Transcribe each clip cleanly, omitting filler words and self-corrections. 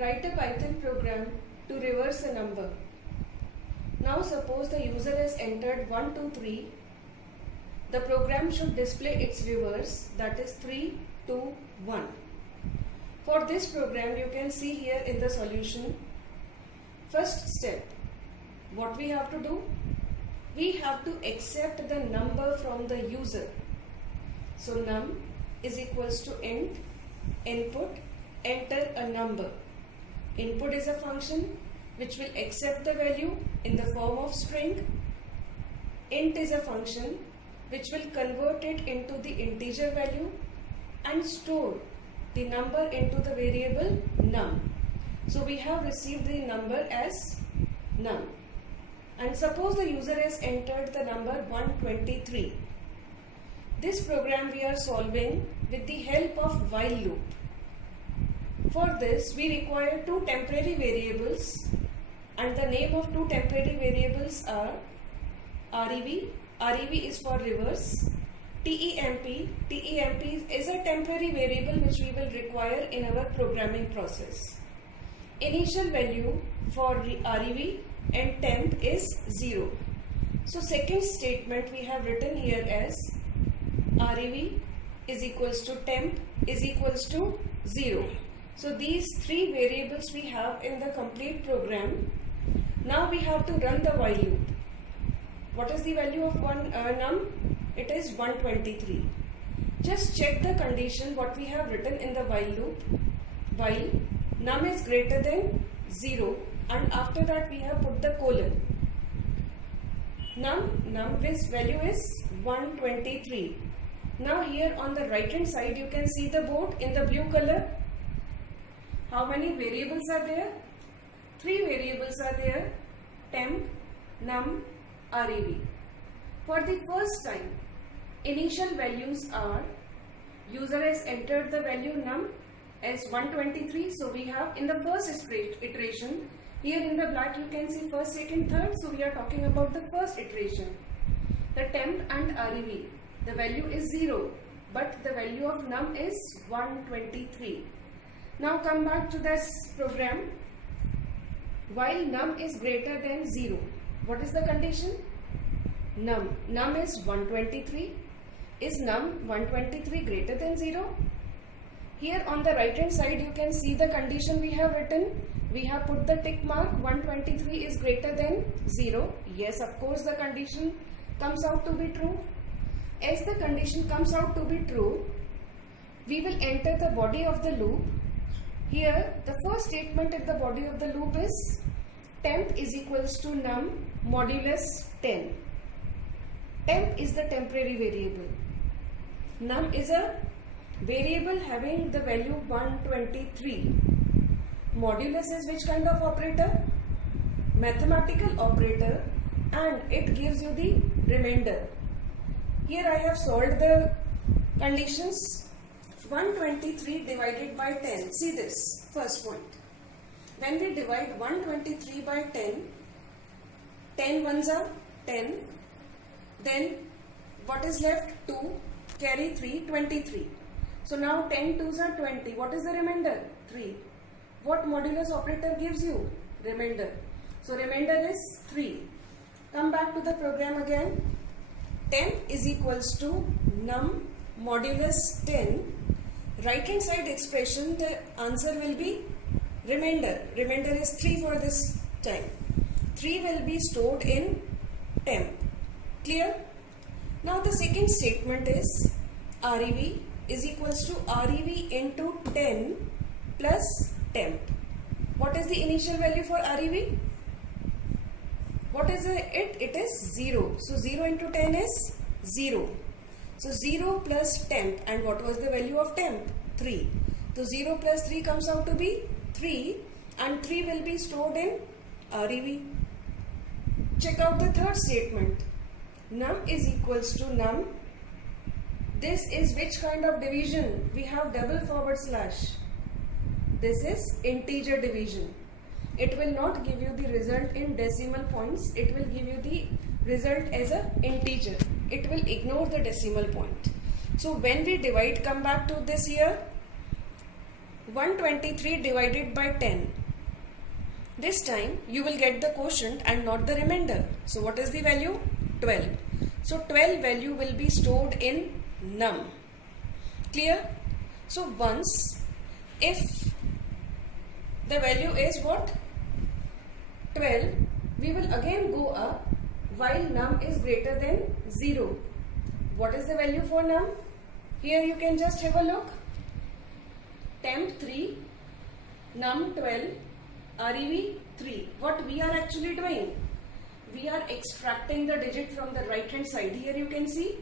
Write a Python program to reverse a number. Now suppose the user has entered 1, 2, 3. The program should display its reverse, that is 3, 2, 1. For this program you can see here in the solution. First step, what we have to do? We have to accept the number from the user. So num is equals to int, input, enter a number. Input is a function which will accept the value in the form of string. Int is a function which will convert it into the integer value and store the number into the variable num. So we have received the number as num. And suppose the user has entered the number 123. This program we are solving with the help of while loop. For this we require two temporary variables, and the name of two temporary variables are REV. REV is for reverse. TEMP. TEMP is a temporary variable which we will require in our programming process. Initial value for REV and temp is 0. So second statement we have written here as REV is equals to temp is equals to 0. So these three variables we have in the complete program. Now we have to run the while loop. What is the value of num? It is 123. Just check the condition what we have written in the while loop. While num is greater than 0, and after that we have put the colon. Num's value is 123. Now here on the right hand side you can see the board in the blue color. How many variables are there? 3 variables are there: temp, num, REV. For the first time, initial values are, user has entered the value num as 123. So we have in the first iteration, here in the black you can see first, second, third. So we are talking about the first iteration. The temp and REV, the value is 0, but the value of num is 123. Now come back to this program. While num is greater than 0, what is the condition? Num is 123. Is num 123 greater than 0? Here on the right hand side you can see the condition we have written. We have put the tick mark, 123 is greater than 0. Yes, of course the condition comes out to be true. As the condition comes out to be true, we will enter the body of the loop. Here the first statement at the body of the loop is temp is equals to num modulus 10. Temp is the temporary variable. Num is a variable having the value 123. Modulus is which kind of operator? Mathematical operator, and it gives you the remainder. Here I have solved the conditions. 123 divided by 10. See this first point. When we divide 123 by 10, 10 ones are 10. Then what is left? 2. Carry 3, 23. So now 10 twos are 20. What is the remainder? 3. What modulus operator gives you? Remainder. So remainder is 3. Come back to the program again. Temp is equals to num modulus 10. Right hand side expression, the answer will be remainder. Remainder is 3 for this time. 3 will be stored in temp. Clear? Now the second statement is REV is equals to REV into 10 plus temp. What is the initial value for REV? What is it? It is 0. So 0 into 10 is 0. So 0 plus temp, and what was the value of temp? 3. So 0 plus 3 comes out to be 3, and 3 will be stored in REV. Check out the third statement. Num is equals to num. This is which kind of division? We have double forward slash. This is integer division. It will not give you the result in decimal points. It will give you the result as an integer. It will ignore the decimal point. So when we divide, come back to this here. 123 divided by 10. This time you will get the quotient and not the remainder. So what is the value? 12. So 12 value will be stored in num. Clear? So once if the value is what? 12, we will again go up while num is greater than 0. What is the value for num? Here you can just have a look. Temp 3, num 12, REV 3. What we are actually doing? We are extracting the digit from the right hand side. Here you can see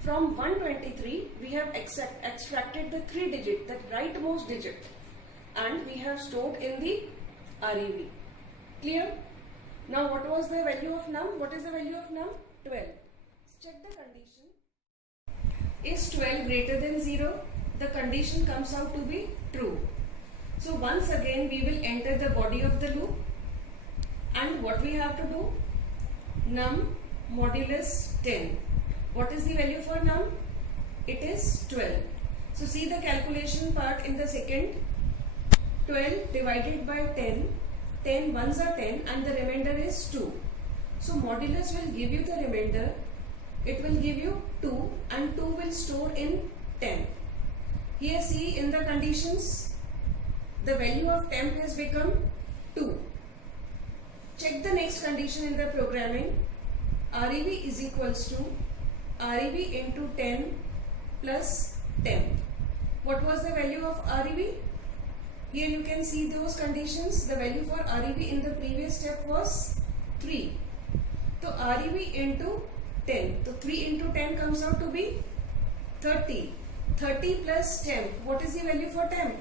from 123 we have extracted the 3 digit, the rightmost digit, and we have stored in the REV. Clear? Now what was the value of num? What is the value of num? 12. Check the condition. Is 12 greater than 0? The condition comes out to be true. So once again we will enter the body of the loop, and what we have to do? Num modulus 10. What is the value for num? It is 12. So see the calculation part in the second. 12 divided by 10. 10 ones are 10 and the remainder is 2. So modulus will give you the remainder. It will give you 2 and 2 will store in 10. Here see in the conditions, the value of temp has become 2. Check the next condition in the programming. REV is equals to REV into 10 plus temp. What was the value of REV? Here you can see those conditions. The value for REV in the previous step was 3. So REV into 10. So 3 into 10 comes out to be 30. 30 plus temp. What is the value for temp?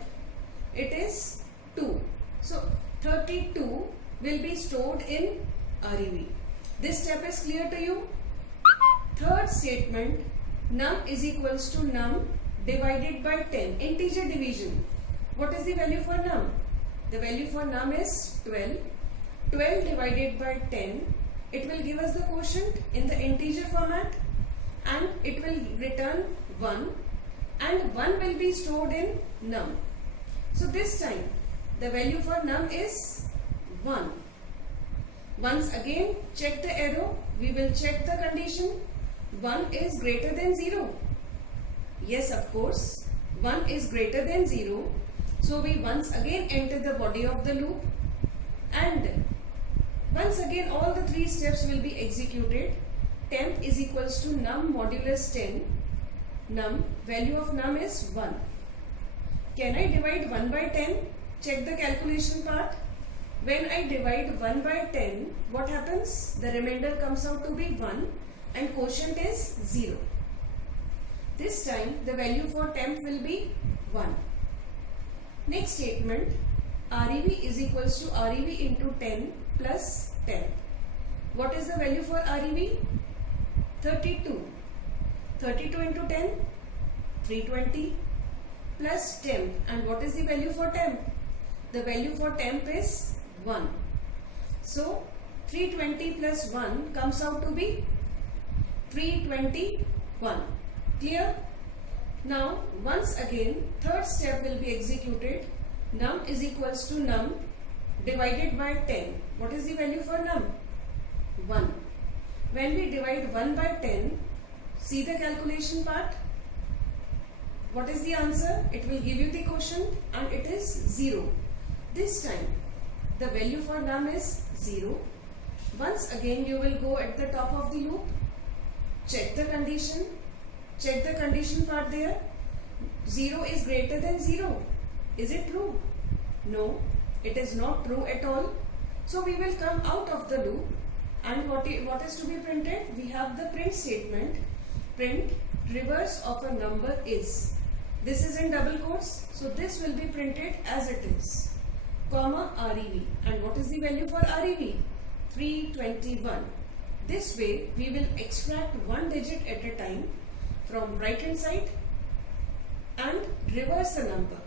It is 2. So 32 will be stored in REV. This step is clear to you? Third statement, num is equals to num divided by 10. Integer division. What is the value for num? The value for num is 12. 12 divided by 10. It will give us the quotient in the integer format, and it will return 1, and 1 will be stored in num. So this time the value for num is 1. Once again check the arrow. We will check the condition. 1 is greater than 0. Yes, of course. 1 is greater than 0. So we once again enter the body of the loop, and once again all the 3 steps will be executed. Temp is equals to num modulus 10. Num, value of num is 1. Can I divide 1 by 10? Check the calculation part. When I divide 1 by 10, what happens? The remainder comes out to be 1 and quotient is 0. This time the value for temp will be 1. Next statement, REV is equals to REV into 10 plus temp. What is the value for REV? 32. 32 into 10? 320 plus temp. And what is the value for temp? The value for temp is 1. So 320 plus 1 comes out to be 321. Clear? Now once again third step will be executed. Num is equals to num divided by 10. What is the value for num? 1. When we divide 1 by 10, see the calculation part. What is the answer? It will give you the quotient and it is 0. This time the value for num is 0. Once again you will go at the top of the loop. Check the condition. Check the condition part there. 0 is greater than 0. Is it true? No, it is not true at all. So we will come out of the loop, and what is to be printed? We have the print statement. Print reverse of a number is. This is in double quotes. So this will be printed as it is. Comma REV. And what is the value for REV? 321. This way we will extract one digit at a time from right hand side and reverse the number.